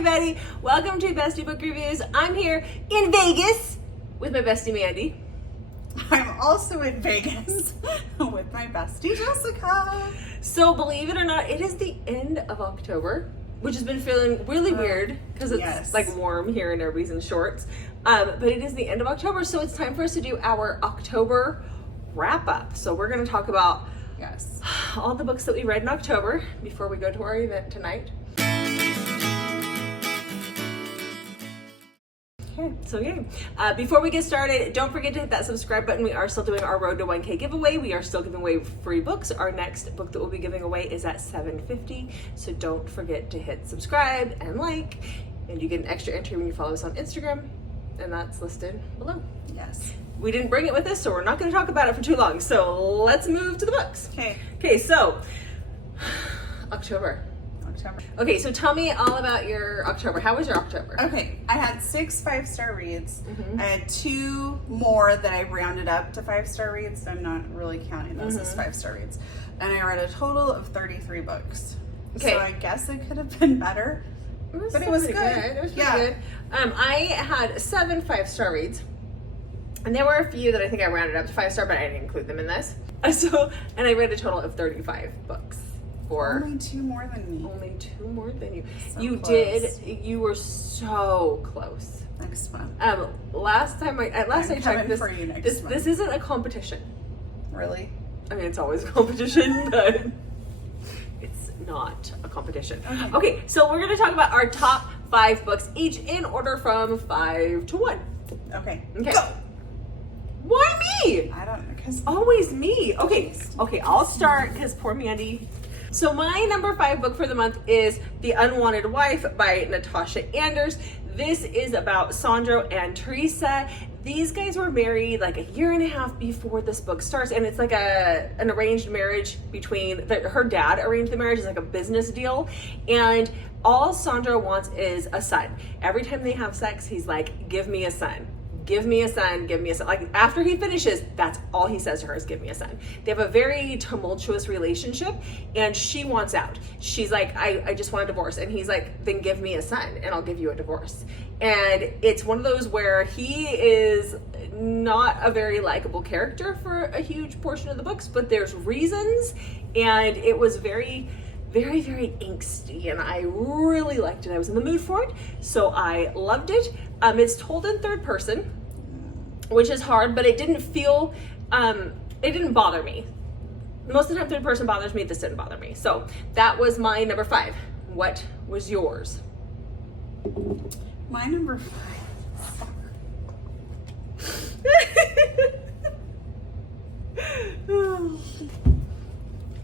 everybody, welcome to Bestie Book Reviews. I'm here in Vegas with my bestie Mandy. I'm also in Vegas with my bestie Jessica. So believe it or not, it is the end of October, which has been feeling really weird because it's like warm here and everybody's in shorts. But it is the end of October, so it's time for us to do our October wrap up. So we're going to talk about all the books that we read in October before we go to our event tonight. Okay, so before we get started, don't forget to hit that subscribe button. We are still doing our Road to 1K giveaway. We are still giving away free books. Our next book that we'll be giving away is at $7.50. So don't forget to hit subscribe and like, and you get an extra entry when you follow us on Instagram, and that's listed below. Yes. We didn't bring it with us, so we're not going to talk about it for too long. So let's move to the books. Okay, so October. Okay, so tell me all about your October. How was your October? Okay, I had 6 5-star reads. I had 2 more that I rounded up to 5-star reads, so I'm not really counting those as 5-star reads. And I read a total of 33 books. Okay. So I guess it could have been better, but it was good. It was pretty good. I had 7 5-star reads. And there were a few that I think I rounded up to 5-star, but I didn't include them in this. And I read a total of 35 books. Only 2 more than me. Only 2 more than you. So you close. You were so close. Next one. Last I checked, this isn't a competition. Really? I mean, it's always a competition, but it's not a competition. Okay, so we're going to talk about our top 5 books, each in order from 5 to 1. Okay. Go! Why me? I don't know, because always me. Okay, I'll start because poor Mandy. So my number 5 book for the month is The Unwanted Wife by Natasha Anders. This is about Sandro and Teresa. These guys were married like a year and a half before this book starts, and it's like an arranged marriage between her dad arranged the marriage. It's like a business deal, and all Sandro wants is a son. Every time they have sex, he's like, "Give me a son. Give me a son, give me a son." Like after he finishes, that's all he says to her is give me a son. They have a very tumultuous relationship, and she wants out. She's like, I just want a divorce. And he's like, then give me a son and I'll give you a divorce. And it's one of those where he is not a very likable character for a huge portion of the books, but there's reasons. And it was very, very, very angsty, and I really liked it. I was in the mood for it, so I loved it. It's told in third person, which is hard, but it didn't feel, it didn't bother me. Most of the time third person bothers me, this didn't bother me. So that was my number 5. What was yours? My number 5.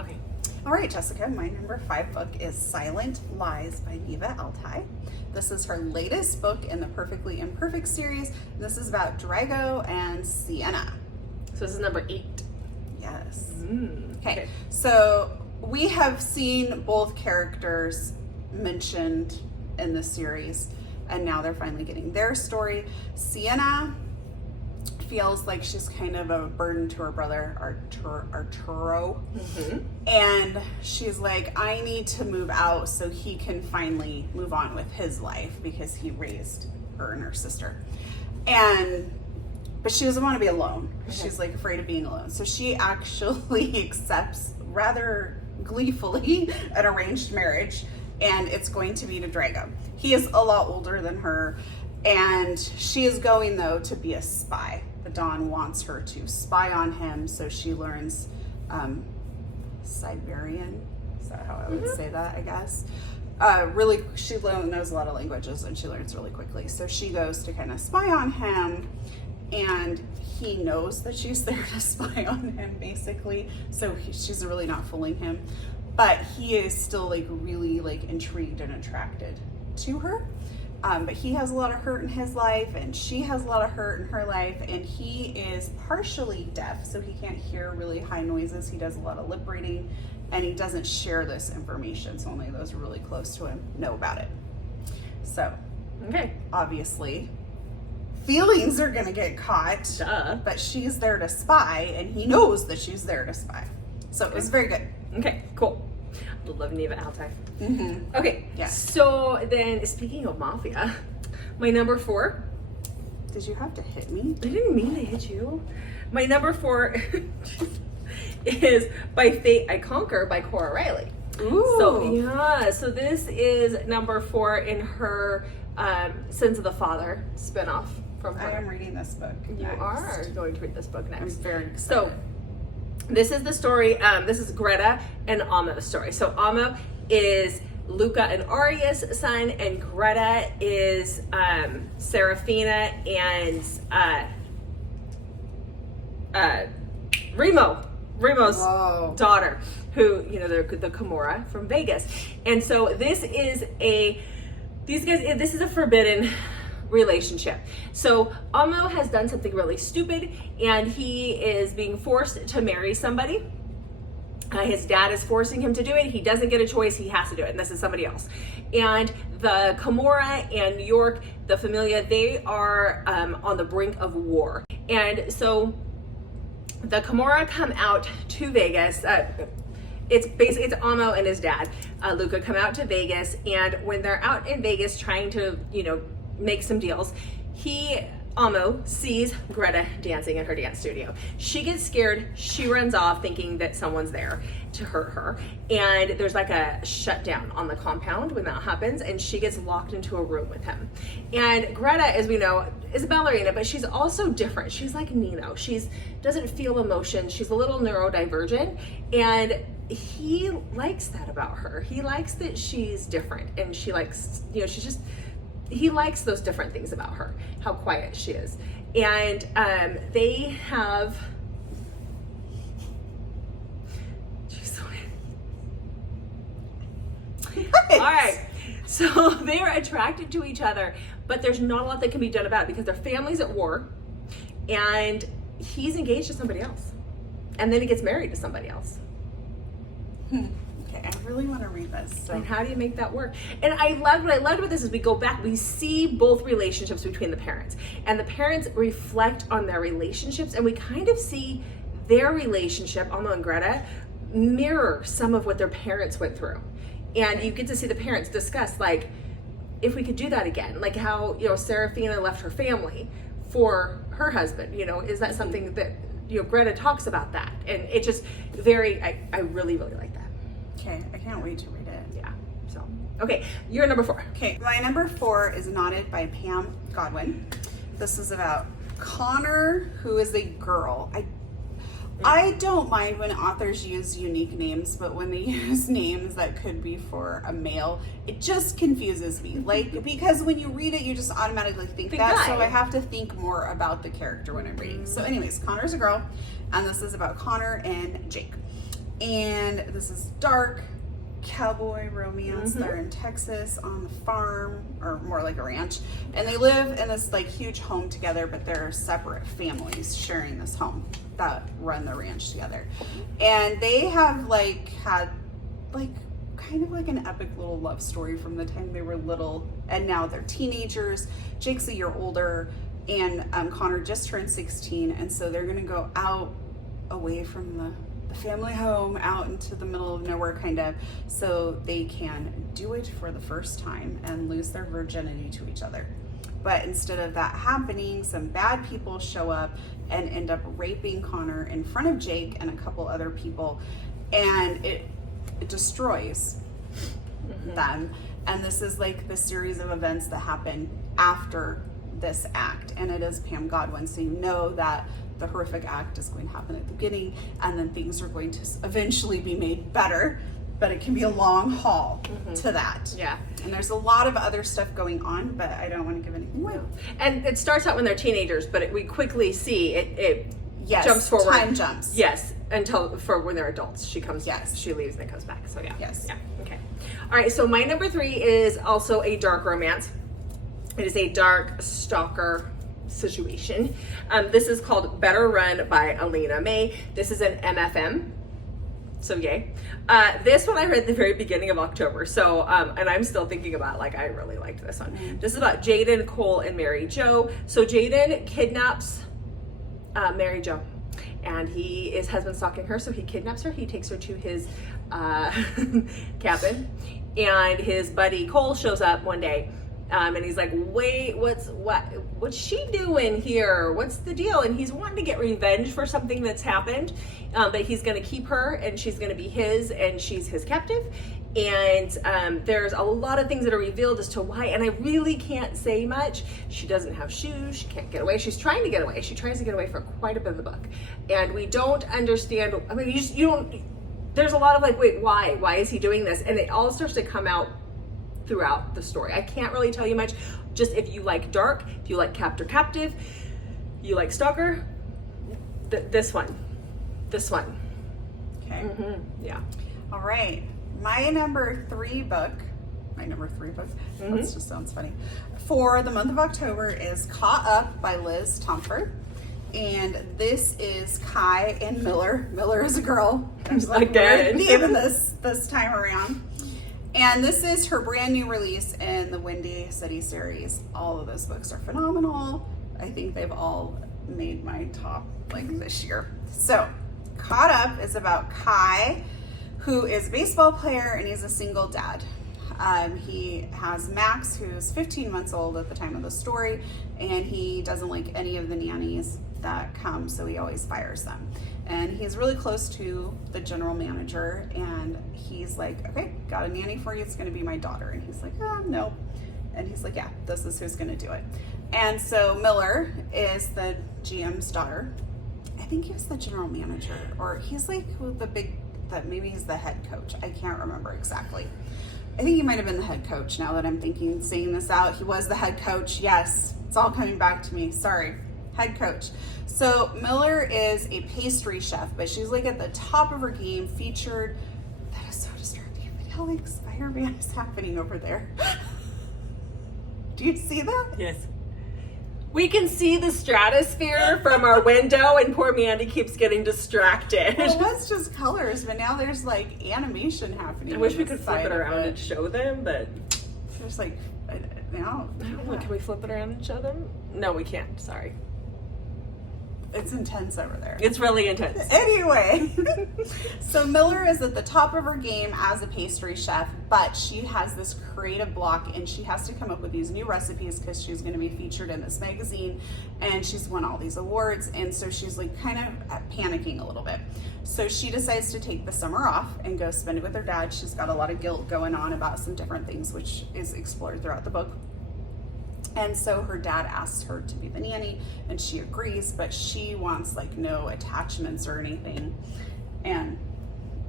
Okay. All right, Jessica, my number 5 book is Silent Lies by Neva Alai. This is her latest book in the Perfectly Imperfect series. This is about Drago and Sienna. So this is number 8. Yes. Okay. So we have seen both characters mentioned in the series, and now they're finally getting their story. Sienna feels like she's kind of a burden to her brother, Arturo. And she's like, I need to move out so he can finally move on with his life because he raised her and her sister. But she doesn't want to be alone. She's like afraid of being alone. So she actually accepts rather gleefully an arranged marriage, and it's going to be to Drago. He is a lot older than her, and she is going though to be a spy. The Dawn wants her to spy on him, so she learns Siberian. Is that how I would say that, I guess? She knows a lot of languages, and she learns really quickly. So she goes to kind of spy on him, and he knows that she's there to spy on him, basically. So she's really not fooling him, but he is still like really like intrigued and attracted to her. But he has a lot of hurt in his life, and she has a lot of hurt in her life, and he is partially deaf, so he can't hear really high noises. He does a lot of lip reading, and he doesn't share this information, so only those really close to him know about it. So, obviously, feelings are gonna get caught, but she's there to spy, and he knows that she's there to spy. So it was very good. Okay, cool. Love Neva Altai. Mm-hmm. Okay, Yeah. so then speaking of mafia, my number 4. Did you have to hit me? I didn't mean to hit you. My number 4 is By Fate I Conquer by Cora Riley. Ooh. So yeah, so this is number 4 in her Sins of the Father spinoff from her. I am reading this book. You next. are going to read this book I'm next. very excited. So this is the story, this is Greta and Amo's story. So Amo is Luca and Aria's son, and Greta is Serafina and Remo's Whoa. daughter, who, you know, they're the Cora from Vegas. And so this is a forbidden relationship. So Amo has done something really stupid, and he is being forced to marry somebody. His dad is forcing him to do it. He doesn't get a choice. He has to do it. And this is somebody else. And the Camorra and York, the Familia, they are on the brink of war. And so the Camorra come out to Vegas. It's Amo and his dad, Luca, come out to Vegas. And when they're out in Vegas trying to, you know, make some deals, Amo sees Greta dancing in her dance studio. She gets scared. She runs off thinking that someone's there to hurt her. And there's like a shutdown on the compound when that happens, and she gets locked into a room with him. And Greta, as we know, is a ballerina, but she's also different. She's like Nino. She's doesn't feel emotion. She's a little neurodivergent, and he likes that about her. He likes that she's different, and she likes, you know, he likes those different things about her, how quiet she is. And they have, all right, so they're attracted to each other, but there's not a lot that can be done about it because their family's at war, and he's engaged to somebody else, and then he gets married to somebody else. Okay, I really want to read this. So. And how do you make that work? And what I loved about this is we go back, we see both relationships between the parents, and the parents reflect on their relationships, and we kind of see their relationship, Amo and Greta, mirror some of what their parents went through. And you get to see the parents discuss, like, if we could do that again, like how, you know, Serafina left her family for her husband, you know, is that something that, you know, Greta talks about that. And it just I really, really like that. Okay, I can't wait to read it. Yeah, so, okay, you're number 4. Okay, my number 4 is Knotted by Pam Godwin. This is about Connor, who is a girl. I don't mind when authors use unique names, but when they use names that could be for a male, it just confuses me. Like, because when you read it, you just automatically think that, guy. so I have to think more about the character when I'm reading. So anyways, Connor's a girl, and this is about Connor and Jake. And this is dark cowboy romance. They're in Texas on the farm, or more like a ranch, and they live in this like huge home together, but they're separate families sharing this home that run the ranch together. And they have like had like kind of like an epic little love story from the time they were little, and now they're teenagers. Jake's a year older, and Connor just turned 16, and so they're gonna go out away from the family home out into the middle of nowhere, kind of, so they can do it for the first time and lose their virginity to each other. But instead of that happening, some bad people show up and end up raping Connor in front of Jake and a couple other people, and it destroys them. And this is like the series of events that happen after this act, and it is Pam Godwin, so you know that the horrific act is going to happen at the beginning, and then things are going to eventually be made better, but it can be a long haul to that. Yeah. And there's a lot of other stuff going on, but I don't want to give anything away. And it starts out when they're teenagers, but we quickly see it Yes, jumps forward. time jumps. Yes, until for when they're adults. She comes, Yes. she leaves and then comes back. So yeah. Yes. Yeah. Okay. All right. So my number 3 is also a dark romance. It is a dark stalker situation. This is called Better Run by Alina May. This is an MFM. So yay. This one I read at the very beginning of October. So, and I'm still thinking about, like, I really liked this one. This is about Jaden, Cole, and Mary Jo. So Jaden kidnaps Mary Jo, and he has been stalking her. So he kidnaps her. He takes her to his cabin, and his buddy Cole shows up one day, and he's like, wait, what's she doing here? What's the deal? And he's wanting to get revenge for something that's happened, but he's going to keep her, and she's going to be his, and she's his captive. And there's a lot of things that are revealed as to why, and I really can't say much. She doesn't have shoes, she can't get away. She's trying to get away. She tries to get away for quite a bit of the book. And we don't understand, I mean, you don't, there's a lot of like, wait, why? Why is he doing this? And it all starts to come out throughout the story. I can't really tell you much. Just if you like dark, if you like captive, you like stalker, this one. Okay. Yeah. All right. My number three book, that just sounds funny, for the month of October is Caught Up by Liz Tomford. And this is Kai and Miller. Miller is a girl. There's like even this time around. And this is her brand new release in the Windy City series. All of those books are phenomenal. I think they've all made my top like this year. So Caught Up is about Kai, who is a baseball player, and he's a single dad. He has Max, who's 15 months old at the time of the story, and he doesn't like any of the nannies that come, so he always fires them. And he's really close to the general manager, and he's like, okay, got a nanny for you, it's gonna be my daughter. And he's like, oh, no. And he's like, yeah, this is who's gonna do it. And so Miller is the GM's daughter. I think he was the general manager, or he's like the big, that maybe he's the head coach. I can't remember exactly. I think he might have been the head coach now that I'm saying this out. He was the head coach. Yes, it's all coming back to me. Sorry, head coach. So Miller is a pastry chef, but she's like at the top of her game, featured. That is so distracting. Alex, Spider-Man is happening over there. Do you see that? Yes. We can see the stratosphere from our window, and poor Mandy keeps getting distracted. Well, it was just colors, but now there's like animation happening. I wish we could flip it around and show them, but there's like, now. Can we flip it around and show them? No, we can't. Sorry. It's intense over there. It's really intense. Anyway, so Miller is at the top of her game as a pastry chef, but she has this creative block, and she has to come up with these new recipes because she's going to be featured in this magazine, and she's won all these awards, and so she's like kind of panicking a little bit. So she decides to take the summer off and go spend it with her dad. She's got a lot of guilt going on about some different things, which is explored throughout the book. And so her dad asks her to be the nanny, and she agrees, but she wants like no attachments or anything. And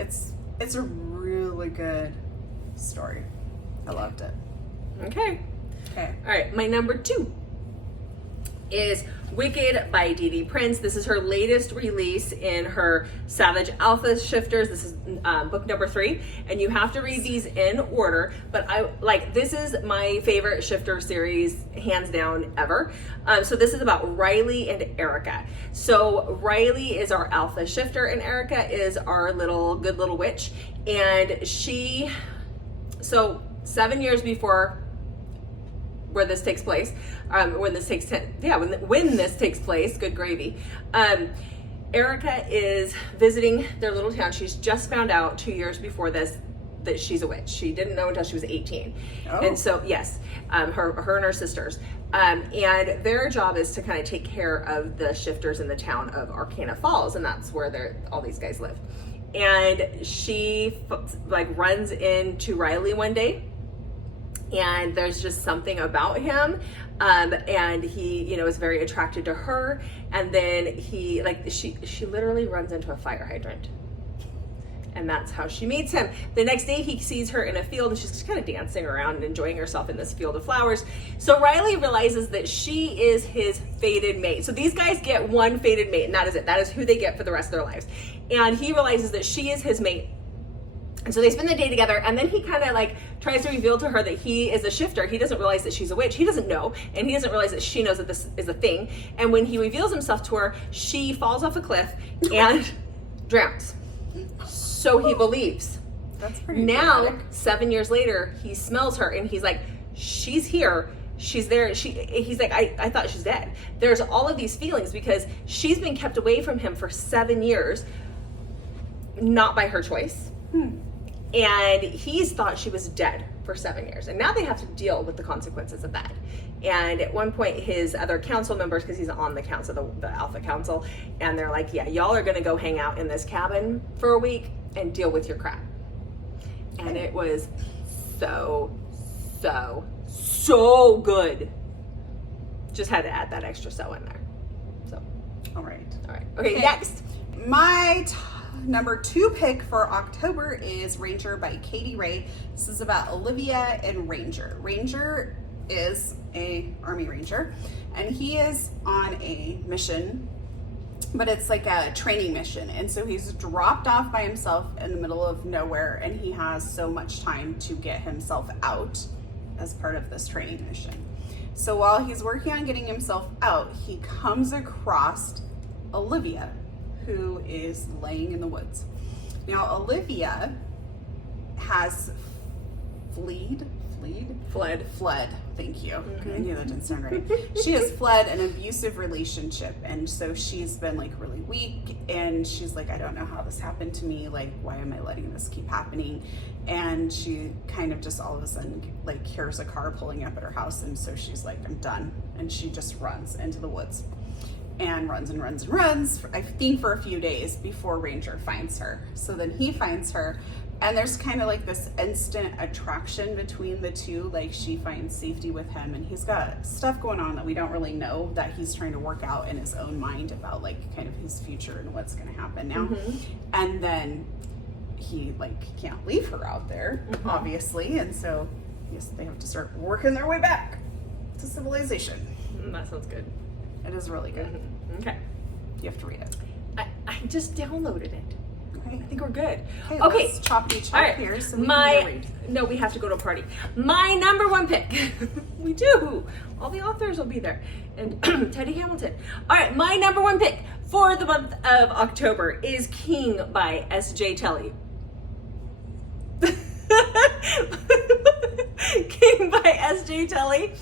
it's a really good story. I loved it. Okay. All right, my number 2 is Wicked by Dee Dee Prince. This is her latest release in her Savage Alpha Shifters. This is book number 3, and you have to read these in order, but this is my favorite shifter series hands down ever. So this is about Riley and Erica. So Riley is our alpha shifter, and Erica is our good little witch. And so 7 years before where this takes place, when this takes place, good gravy. Erica is visiting their little town. She's just found out 2 years before this that she's a witch. She didn't know until she was 18. Oh. And so, yes, her and her sisters. And their job is to kind of take care of the shifters in the town of Arcana Falls, and that's where all these guys live. And she runs into Riley one day, and there's just something about him, and he is very attracted to her, and then she literally runs into a fire hydrant, and that's how she meets him. The next day he sees her in a field, and she's just kind of dancing around and enjoying herself in this field of flowers. So Riley realizes that she is his fated mate. So these guys get one fated mate, and that is it. That is who they get for the rest of their lives. And he realizes that she is his mate. And so they spend the day together, and then he kind of tries to reveal to her that he is a shifter. He doesn't realize that she's a witch. He doesn't know, and he doesn't realize that she knows that this is a thing. And when he reveals himself to her, she falls off a cliff and drowns. So he believes. That's pretty Now, dramatic. 7 years later, he smells her, and he's like, she's here. She's there. He's like, I thought she's dead. There's all of these feelings because she's been kept away from him for 7 years, not by her choice. And he's thought she was dead for 7 years. And now they have to deal with the consequences of that. And at one point, his other council members, because he's on the council, the Alpha Council, and they're like, yeah, y'all are gonna go hang out in this cabin for a week and deal with your crap. And it was so good. Just had to add that extra so in there. So, All right. Okay, next. My number 2 pick for October is Ranger by Katie Ray. This is about Olivia and Ranger. Ranger is a Army Ranger, and he is on a mission, but it's like a training mission. And so he's dropped off by himself in the middle of nowhere, and he has so much time to get himself out as part of this training mission. So while he's working on getting himself out, he comes across Olivia, who is laying in the woods. Now, Olivia has fled. Thank you. I knew that didn't sound right. She has fled an abusive relationship, and so she's been like really weak, and she's like, I don't know how this happened to me. Like, why am I letting this keep happening? And she kind of just all of a sudden like hears a car pulling up at her house, and so she's like, I'm done, and she just runs into the woods and runs, I think for a few days before Ranger finds her. So then he finds her, and there's kind of like this instant attraction between the two. Like, she finds safety with him, and he's got stuff going on that we don't really know, that he's trying to work out in his own mind about like kind of his future and what's going to happen now. And then he like can't leave her out there, obviously, and so yes, they have to start working their way back to civilization. That sounds good. It is really good. Okay. You have to read it. I just downloaded it. Okay. I think we're good. Okay. Okay. Let's choppity chop All right. here. So we need to read. No, we have to go to a party. My number 1 pick. We do. All the authors will be there. And Teddy Hamilton. All right. My number 1 pick for the month of October is King by Sj Telly. King by Sj Telly.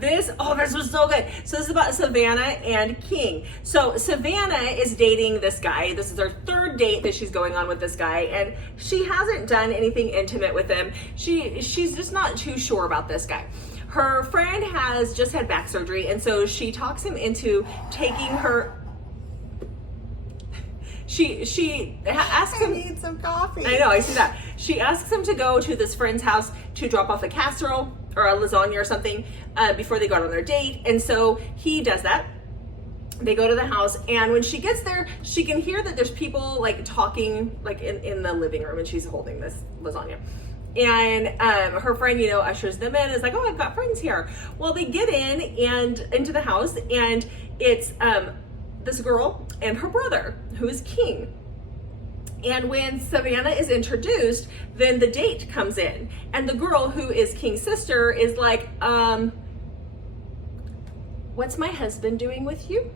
This was so good. So this is about Savannah and King. So Savannah is dating this guy. This is her 3rd date that she's going on with this guy, and she hasn't done anything intimate with him. She's just not too sure about this guy. Her friend has just had back surgery, and so she talks him into taking her. She asks him. I need some coffee. I know, I see that. She asks him to go to this friend's house to drop off a casserole or a lasagna or something before they go out on their date. And so he does that. They go to the house, and when she gets there, she can hear that there's people like talking like in the living room, and she's holding this lasagna. And her friend, ushers them in, is like, oh, I've got friends here. Well, they get in and into the house, and it's this girl and her brother, who is King. And when Savannah is introduced, then the date comes in, and the girl, who is King's sister, is like, what's my husband doing with you?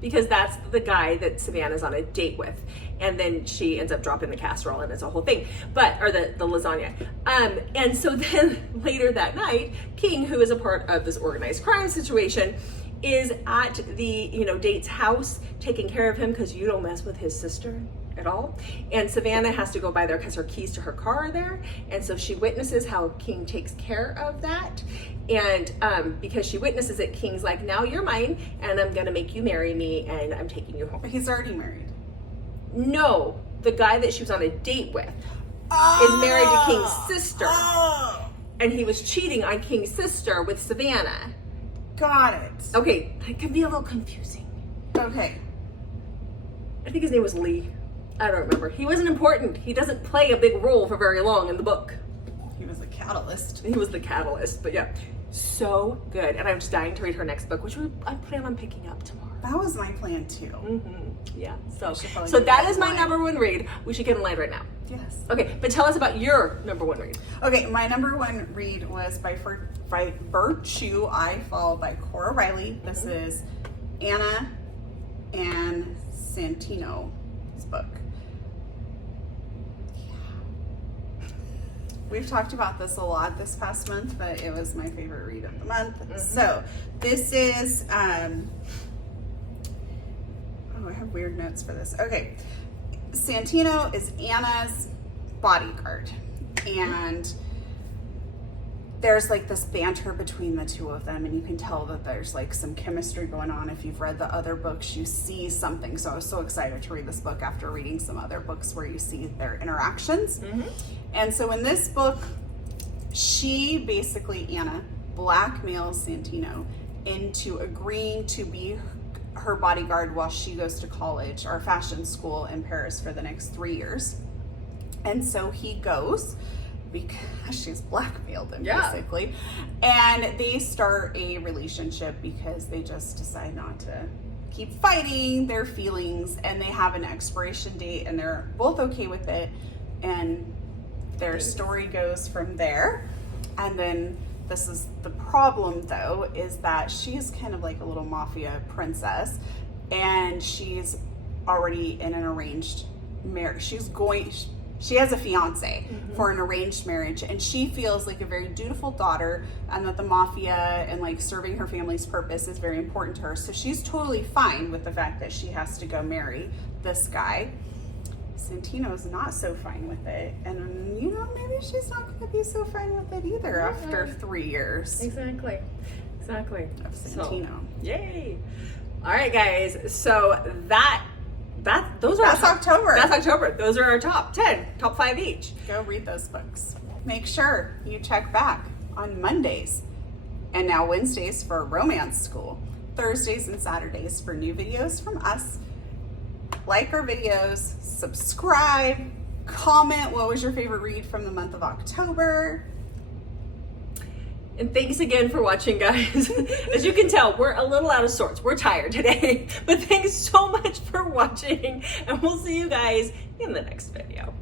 Because that's the guy that Savannah's on a date with. And then she ends up dropping the casserole, and it's a whole thing, or the lasagna. And so then later that night, King, who is a part of this organized crime situation, is at the date's house taking care of him, because you don't mess with his sister at all. And Savannah has to go by there because her keys to her car are there, and so she witnesses how King takes care of that. And because she witnesses it, King's like, now you're mine, and I'm gonna make you marry me, and I'm taking you home. But he's already married. No, the guy that she was on a date with is married to King's sister, and he was cheating on King's sister with Savannah. Got it. Okay, that can be a little confusing. Okay. I think his name was Lee. I don't remember. He wasn't important. He doesn't play a big role for very long in the book. He was the catalyst. He was the catalyst, but yeah, so good. And I'm just dying to read her next book, which I plan on picking up tomorrow. That was my plan too. Yeah, so that is my number 1 read. We should get in line right now. Yes. Okay, but tell us about your number 1 read. Okay, my number 1 read was by Virtue I Fall by Cora Riley. This is Anna and Santino's book. We've talked about this a lot this past month, but it was my favorite read of the month. So this is, I have weird notes for this. Okay. Santino is Anna's bodyguard, and there's like this banter between the two of them, and you can tell that there's like some chemistry going on. If you've read the other books, you see something. So I was so excited to read this book after reading some other books where you see their interactions. And so in this book, she basically, Anna, blackmails Santino into agreeing to be her bodyguard while she goes to college or fashion school in Paris for the next 3 years. And so he goes because she's blackmailed him, basically. And they start a relationship because they just decide not to keep fighting their feelings, and they have an expiration date, and they're both okay with it. And their story goes from there. And then this is the problem, though, is that she's kind of like a little mafia princess, and she's already in an arranged marriage. She has a fiance for an arranged marriage, and she feels like a very dutiful daughter, and that the mafia and like serving her family's purpose is very important to her. So she's totally fine with the fact that she has to go marry this guy. Santino's not so fine with it, and you know, maybe she's not going to be so fine with it either after 3 years. Exactly. Of Santino. So, yay! All right, guys. So that's October. That's October. Those are our top 10, top 5 each. Go read those books. Make sure you check back on Mondays and now Wednesdays for romance school, Thursdays and Saturdays for new videos from us. Like our videos, subscribe, comment what was your favorite read from the month of October. And thanks again for watching, guys. As you can tell, we're a little out of sorts. We're tired today. But thanks so much for watching, and we'll see you guys in the next video.